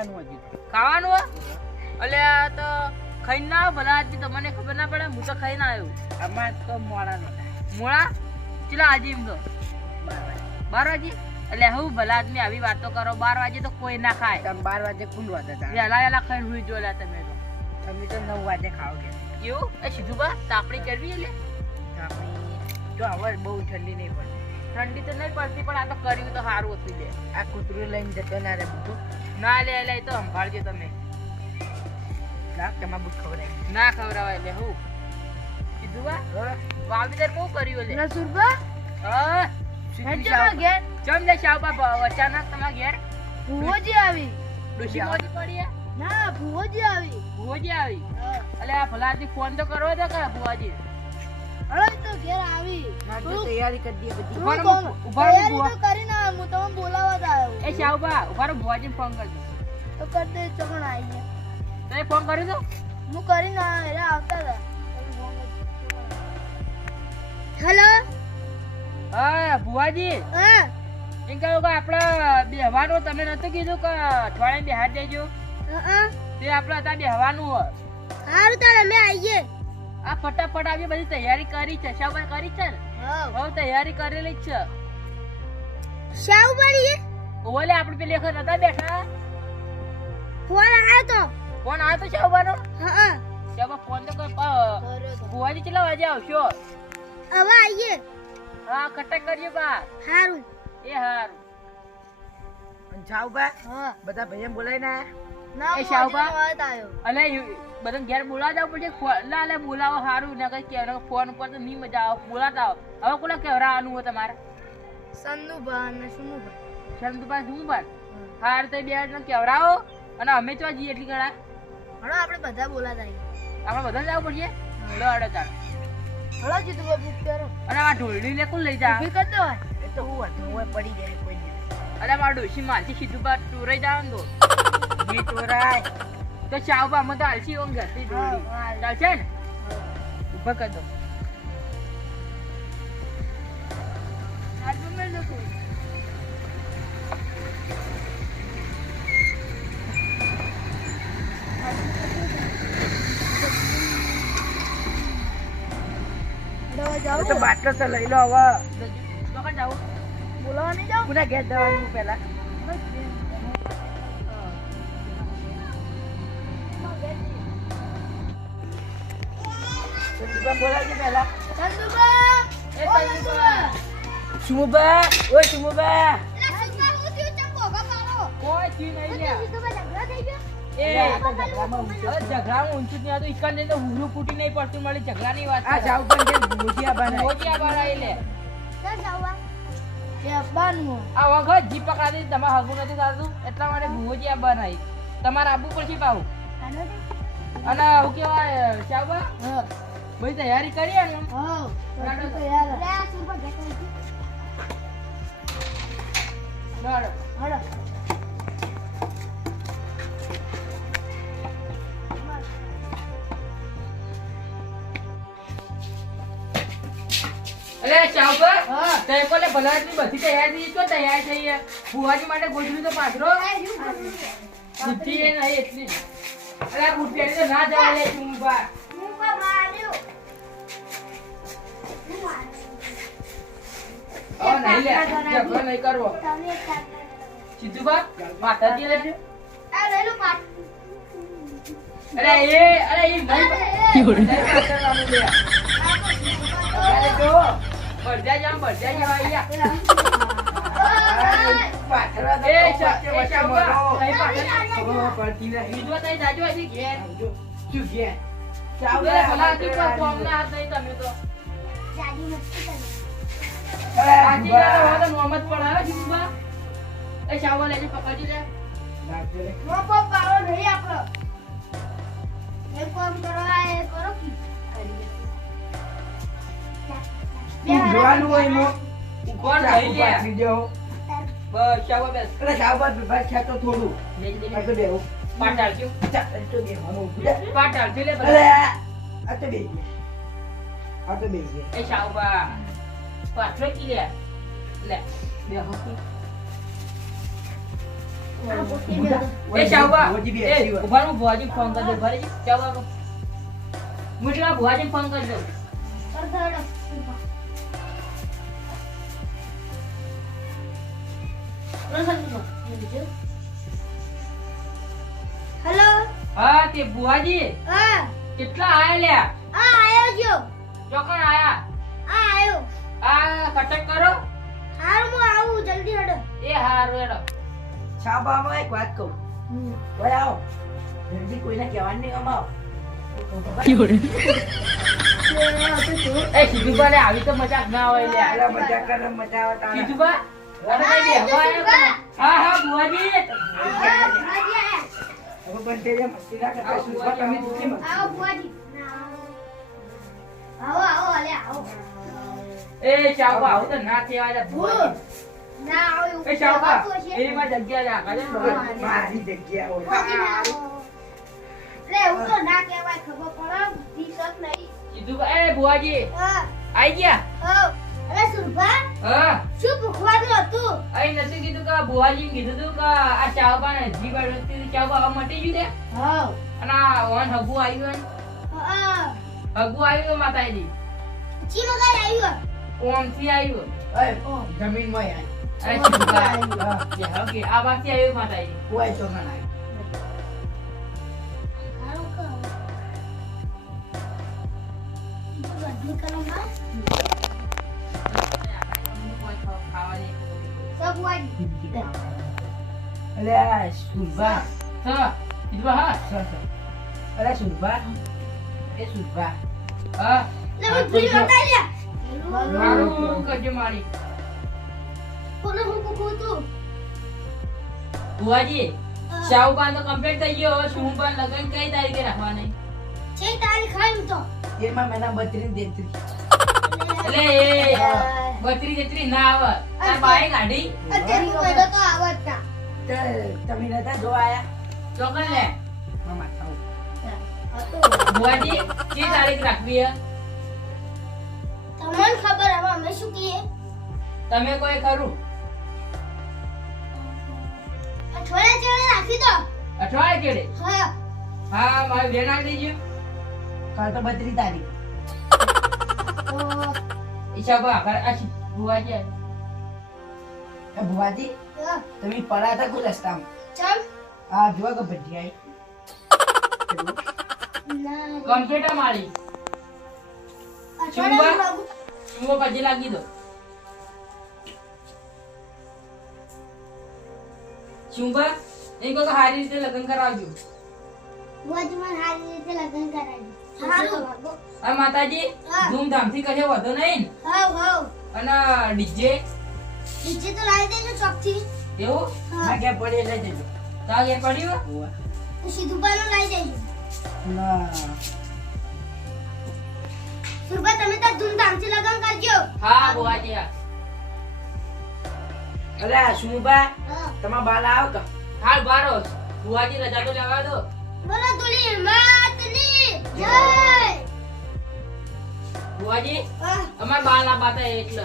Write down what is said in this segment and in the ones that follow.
ખાવાનું હજી ખાવાનું હે? અલ્યા તો ખાઈને ના આવો ભલા આદમી તમને ખબર ના પડે હું તો ખાઈને આવ્યો અમાર તો મોડા નતા મોડા ચલા આજે એમ તો 12 વાગે એટલે હું ભલા આદમી આવી વાતો કરો 12 વાગે તો કોઈ ના ખાય તમે 12 વાગે ખુંડવા હતા વહેલા ખાઈને હુઈ જો લ્યા તમે તો તમે તો 9 વાગે ખાઓ કે એવું એ સીધું બા તાપણી કરવી એટલે આપણે જો હવે બહુ ઠંડી નહીં પડતી ઠંડી તો નહીં પડતી પણ આ તો કર્યું તો સારું હતું લે આ કૂતરું લઈને જતો ના રે બધું ના લે એટલે એ તો સંભાળજો તમે લાગ તમારે બુટ ખબર આવી ના ખવડાવાય એટલે હું કીધું બા વાવેતર બહુ કર્યું લે નસુરબા હા હેડજોમાં ઘેર ચમ લે શાવબા અચાનક તમારા ઘેર ભુવોજી આવી ડોશી મોજી પડી હે? ના ભુવોજી આવી ભુવાજી આવી હા. અલે આ ભલાથી ફોન તો કરવો તો કે ભુવાજી હળો ઈ તો ઘેર આવી મારે તો થોડુંક તૈયારી કરી દઈએ બધી ઉભા રહો, થોડુંક ઉભા રહો, તૈયારી ભુવા. તો કરીને આવ્યો. હું તમને બોલાવવા જ આવ્યો એ શાવબા ઉભારો ભુવાજીને ફોન કરજો તો કરી દે ચોકણ આવી ગયા તમે ફોન કર્યો તો હું કરીને આવ્યો એટલે આવતા હતા હેલો હા ભુવાજી હા એમ કહ્યું કે આપણે બેહવાનું તમે નતું કીધું કે અઠવાડિયે બેહાર દેજો હા તે આપણે અત્યારે બેહવાનું હોય સારું તારે અમે આવીએ આ ફટાફટ આવી બધી તૈયારી કરી છે શાવબા કરી છે ને હા બહુ તૈયારી કરેલી જ છે શાવ પડી ઓલે આપણે પેલી વખત નતા બેઠા ફોન આવ્યો તો ફોન આવ્યો તો શાવબાનો હા શાવબા ફોન તો કર ભુવાજી કેટલા વાગે આવશો હવે આવીએ હા કટક કરીએ બા સારું એ હારું અને જાવ બા હા બધા ભાઈને બોલાવીને ના એ શાવબા? વાત આવ્યો અલે બધા ઘેર બોલાવવા જવું પડશે ના લે બોલાવો સારું ને કઈ કહેવાનું ફોન ઉપર તો નહીં મજા આવે બોલાતા આવો હવે કોને કહેવરાવાનું હોય તમારે સન્નુભા અને સુનુભા શંતુભાઈ શું બાર હાર તો બે જણ કહેવરાવો અને અમે તો જઈએ એટલી ગણા હળો આપણે બધા બોલાતા આવીએ આપણે બધા જવું પડશે લડો ચાલો હળો જીતુભા બુક કરો અને આ ઢોલડી લે કોણ લઈ જા ઊભી કરી દો એ તો હું હતું હું પડી જાય કોઈ દિવસ અરે મારા ડોશી માલથી સીધું બાર ટોરાઈ જવાનું તો ની ચોરાય તો ચાવબા અમે તો હાલશી ઓમ ઘરથી ઢોલડી હા. ચાલશે ને ઉભા કરી દો આજુ મેં લખું એ તો બાટલો તો લઈ લો હવે ચોકન જાઓ બોલાવા નહીં જાવ પુના ઘેર જવાનું પહેલા સંજુબા બોલાવજે પહેલા સન્નુભા એ ઓ સંજુબા. સુમુબા ઓય સુમુબા સન્નુભા હું થયું ચંપો ગપારો કોઈ થયું નહીં લ્યા જીતુભા ઝઘડો થઈ ગયો એ આ તો ઝઘડામાં ઊંચો હવે ઝઘડામાં ઊંચું જ નહીં આવતું ઈકન લઈને હુરું ફૂટી નહીં પડતું મળી ઝઘડાની વાત આ જાવ પણ જે ભૂજિયા બનાય મોજી આ બાળા એ લે તો જાવા કે બાનું આ વખત જી પકડાતી તમારે હગું નથી થતું એટલા માટે ભુવોજી આ બનાવી તમારે આવવું પડશે પાછું આનો અને શું કહેવાય શાહબા હા બધી તૈયારી કરી ને હા લાડો તો યાર લે આ સુપર ઘટે લડો હળો અરે શાહબા હા. તે કોલે ભલાની બધી તૈયારી તો તૈયાર થઈ છે ભુવાજી માટે ગોઠવી તો પાછરો બુદ્ધિ એ નહીં એટલી જ. અરે આ બુદ્ધિ તો ના જવા લે ચુંબા હું કો માર્યો હવે નહીં લે ઝઘડો નહીં કરવો તમે સીધું બા માતાજી લેજો આ લઈ લો પાટ અરે એ નહીં પાછળવાનું લે. અરે જો ભરજા જામ અહીંયા એ શાહબા નહીં પાછળ પડતી નહીં બીજો તઈ જાજો હજી ઘેર શું ઘેર અરે ભલા તું કોઈ કોમ ના હાથ નહીં તમે તો જાડી મસ્તી કરી આજી જાતો હોય તો મોહમ્મદ પણ આવે સીધું એ શાહબા લેજો પકડજી લે મોકો પાડો નહીં આપણો એક કામ કરવા એ કરો કી જોવાનું હોય એમાં કોણ નહીં લે પાછી દેવો બસ શાહબા બેસ અરે સાવબાદ વિભાગ છે તો થોડું લેજ દે આ તો દેવું પાટાળ ક્યું ચાલ તો દેવાનું ઊભું રહે. પાટાળ છે લે અરે બધા આ તો બેસી આ તો બેસી એ શાહબા પાછળ કી લે લે બે હોકી આ પોતે લ્યો. એ શાહુબા ભુવાજી બી એ એસી હોય. ઉભાનું ભુવાજી ફોન કરી દે ઉભા રહેજે શાહુબા મુટલા ભુવાજી ફોન કરી દઉં અડધો અડધો. હેલો હા તે ભુવાજી હા કેટલા આયા લ્યા આ આયો જો ચોકણ આયા આ આયો આ કટક કરો હારું હું આવું જલ્દી હડો એ હારું હેડો શાબામાં એક વાત કહું. ઓય આવો. જલ્દી કોઈને કહેવાનું નહીં, આમ આવો. એ સીધુબા લે આવી તો મજાક ના હોય લ્યા આલા મજા કરે, મજા આવે તારા. સીધુબા અરે ભાઈ બેહવા આવ્યા કરો. હા હા ભુવાજી આવો ભુવાજી આયા. હવે બંધ થઈ જાય, મસ્તી ના કરતા. સુરભા તમે દુખી મત. આવો ભુવાજી આવો આવો અલે આવો એ શાહુબા આવું તો ના કહેવાય લે ભુવાજી ના આવો એવું એ શાહુબા કહેવાતું હશે. એની માં જગ્યા રાખા છે ને ભુવાજી. મારી જગ્યા હોય. ભુવાજી ના આવો. લે એવું તો ના કહેવાય ખબર પડે બુદ્ધિ શક નહીં સીધુબા એ ભુવાજી હા આઈ ગયા હા અરે સુરભા હા શું ભૂખવાનું હતું અહીં નથી કીધું કે ભુવાજી કીધું તું કે આ શાહુબા ને જી બાળતી શાહુબા હવે મટી ગયું છે હા અને આ વન હગુ આવ્યું હા હગુ આવ્યું માતાજી ચીનો ગાય આવ્યો ઓમ થી આવ્યું ઓય, જમીનમાં યાર. અરે સીધુબા ઓકે આ બાકી આવ્યું માતાજી ઓય, ચોકણ આવ્યું. હારું કહો તો બદલી કરો માં સબ વાજી અલે આ સુરભા. હા સીધુબા હા સર, સર. અરે સુરભા. એ સુરભા. હા લે હું ભૂલી લગાઈ લે મારું કરજો મારી કોને હું પૂછું તું ભુવાજી શાહુબા તો કમ્પ્લીટ થઈ ગયો હવે શુભા લગન કઈ તારીખે રાખવાની છે તારીખ ખાઈ તો એમાં મહિના 32 એટલે એ 32 ના આવે તાર બાઈ ગાડી અત્યારે હું વેલો તો આવતા તમે નતા જોવા આયા? ચોકન લે મામા ખાઓ. ભુવાજી કઈ તારીખ રાખવી હે તમને ખબર હવે અમે શું કહીએ તમે કોઈ ખરું અઠવાડિયા જેવા રાખી દો અઠવાડિયે કેડે હા હા મારી બેન આવી દેજો કાલ તો 32 તારીખ. ઈશાબા આ ભુવાજી એ ભુવાજી, તમે પડા હતા કોઈ રસ્તામાં? ચમ આ જોવા કે ભજી આઈ. ના કમ્પ્લીટ મારી અઠવાડિયા શુભો પછી લાગી દો શુભા એ કહો કે સારી રીતે લગ્ન કરાવજો વજમાં હારી રીતે લગ્ન કરાવી હારું આ માતાજી હા. ધૂમધામથી કશે વધો નહીં ને? હાવ હાવ અને ડીજે નીચે તો લાવી દેજો ચોકથી એવું હા ના ક્યાં પડે લઈ જજો. તાગ એ પડ્યું ઓવા. તો સીધું પાનું લાવી દેજો ના. સુરભા તમે તો ધૂમધામથી લગ્ન કરજો હા બુઆજી હા અરે આ સુમુબા, હા તમારા બાલ આવો કે? હાલ બારો બુઆજી રજા તો લેવા દો બોલો તુલી માતની જય બુઆજી હા અમાર બાલ ના બાતા એટલે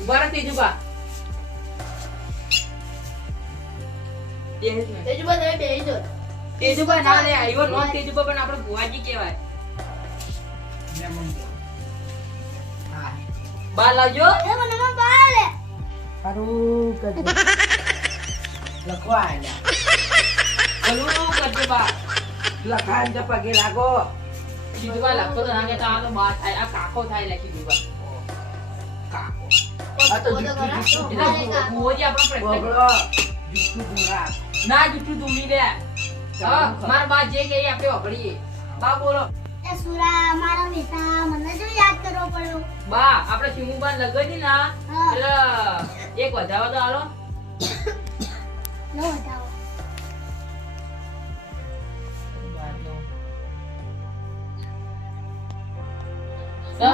ઉભા રહો તેજુબા તેજુબા તમે બેહી જાઓ તેજુબા ના લે આવ્યો નો તેજુબા પણ આપણે બુઆજી કહેવાય હા. બાલ લાવજો એ મને બાલે સારું કરજો. લખવા આયા. ભલું કરજો બા લખાણ તો પગે લાગો. સીધુબા લાગતો તો ના કેતા આ તો બા થાય આ કાકો થાય લખી દીધું કાકો. આ તો જુઠ્ઠું જુઠ્ઠું એટલે બુઆજી આપણો પ્રશ્ન બોગડો. જુઠ્ઠું બોલા. ના જુઠ્ઠું ધૂમી લે હા માર બા જે કહે આપણે વગડીએ બા બોલો એ સુરા મારા બેટા મને જો યાદ કરવો પડ્યો બા આપણે શિમુબાન લગાવી ના હા. એટલે એક વધાવા તો હાલો નો બતાવો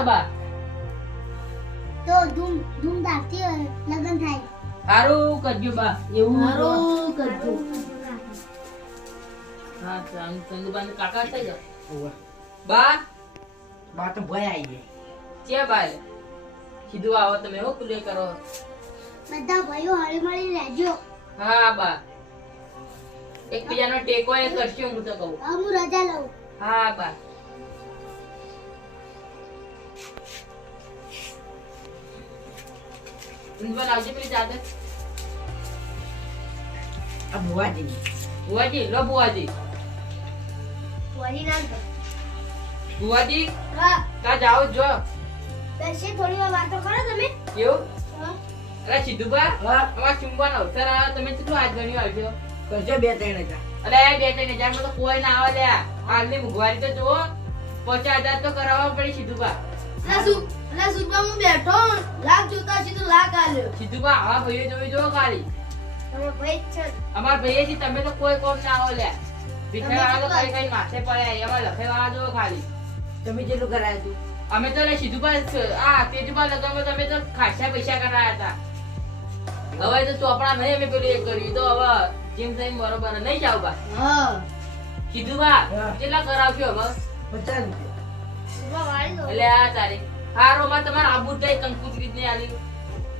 બા તો ધૂમધામથી લગ્ન થાય સારું કરજો બા એવું હારું કરજો હા ચંદુબાન કાકા થઈ જાવ ઓવા. બા બા તો ભય આવી ગઈ. છે બા સીધું આવો તમે હો કુલે કરો બધા ભાઈઓ હળી મળી રહેજો હા બા એકબીજાનો ટેકો એ કરશું હું તો કહું. હું રજા લઉં. હા બા. પ્રિન્સિપલ આવજે પેલી ચાદર. આ ભુવાજી બુઆજી લો બુઆજી. વળી ના કર. બુઆજી હા કા જાઓ જો. બેસી થોડી વાર વાતો કરો તમે. કેવું? હા. અરે સિદ્ધુબા હા અમાર ચુંબવાનો અવસર આવ્યો તમે કેટલું આજ ગણ્યું આવજો. કરજો 2-3 હજાર. અરે 2-3 હજાર માં તો કોઈ ના આવે લ્યા. હાલની મોંઘવારી તો જુઓ 50,000 તો કરાવવા પડી સિદ્ધુબા. ના સુબા હું બેઠો લાખ જોતા સીધું લાખ આલ્યો. સિદ્ધુબા આવા ભાઈઓ જોઈ જો ખાલી. તમે ભાઈ જ છો. અમાર ભાઈએ થી તમે તો કોઈ કોમ ના આવો લ્યા. ભીખાવાળા તો કઈ કઈ માથે પડ્યા એમાં લખેવાળા જો ખાલી. તમે જેટલું કરાયું તું અમે તો લે સિદ્ધુબા આ તેજુબા લગનમાં તમે તો ખાસા પૈસા કરાયા હતા. હવે તો ચોપડા નહીં અમે પેલું એ કર્યું તો હવે જીમ થઈને બરોબર નહીં જાવ બા. હા. સિદ્ધુબા હા. કેટલા કરાવશો હવે? 50 રૂપિયા. સુબા વાળી દો. એટલે આ તારીખ હારો માં તમારે આબુ જ નહીં કંકુત્રી ને આલી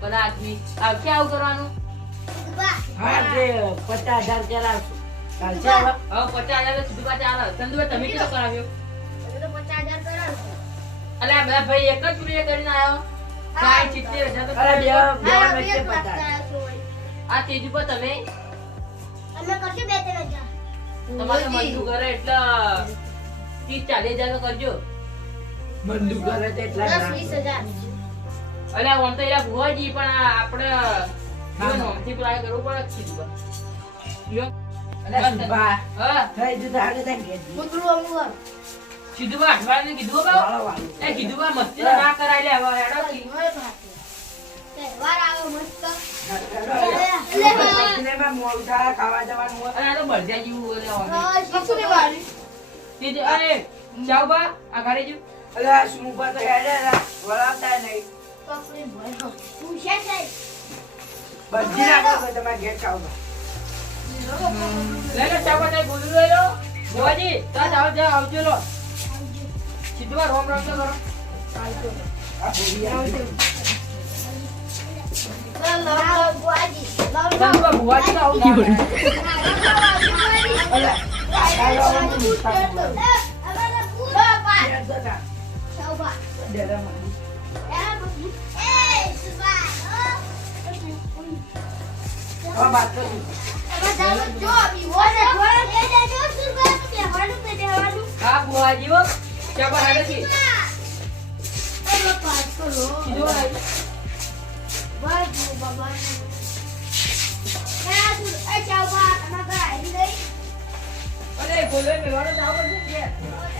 બધા આદમી આવશે આવું કરવાનું. સુબા. હા તે 50,000 કરાવશું. ચાલશે હવે? હવે 50,000 તો સિદ્ધુબા ચાલે. ચંદુભાઈ તમે કેટલો કરાવ્યો? તમે તો 50,000 કરાવશો. અલે આ બધા ભાઈ એક જ રૂપિયા કરીને આવ્યો. હા. 70,000 તો અરે કરાવ્યો. બે હા, વચ્ચે બે વાત 50. કરાવશો વળી. આ તેજુબા તમે તમે કરશો 2-3 હજાર. તમારે મંજૂર કરે એટલે 30-40,000 તો કરજો. બંદૂક કરે તો એટલા જ 10-20 હજાર. અલે આમ તો એલા ભુવાજી પણ આ આપણે જીવન હોમથી પ્લાય કરવું પડે છે સિદ્ધુબા. લ્યો. અરે સુભા, હા થઈ જતું તો આગળ તને ઘેર જઈએ. મુકરું અમુક. સિદ્ધુબા અઠવાડિયાનું કીધું બા. વાળો વાળો. એ કીધું બા મસ્તી ના કરાય લે હવે હેડો કી. તહેવાર આવે મસ્ત. પછીને એમાં મોડું થાય, ખાવા જવાનું હોય. અને આ તો બળદિયા જેવું બોલે હવે. કશું નહીં વાળી. તે અરે જાવ બા આ ઘરે જો. અરે આ સુમુભા તો હેડે રા, વળાવતા નહીં. કપડી ભરો. તું છે સાહેબ. બધી રાખો તો તમારે ઘેર ખાવા. લે લે ચાવા જાય બોલું લઈ લો. ભુવાજી તા જાવ જાવ આવજો લો. સિદ્ધુબા રોમ રોમ તો કરો. આ ભૂરી આવશે. લાવ બુઆજી. લાવ ચંદુબા ભુવાજી તો આવું ના કરે. અરે, આ આવવાનું મુસ્કાન બોલે. ઘેર જતા. ડેરામાં. હવે વાત તો શું? હા ભુવાજી હો ચાવા હેડો કી. સિદ્ધુબા આવી. અરે બોલે મેવાડો જાવ પડશે કે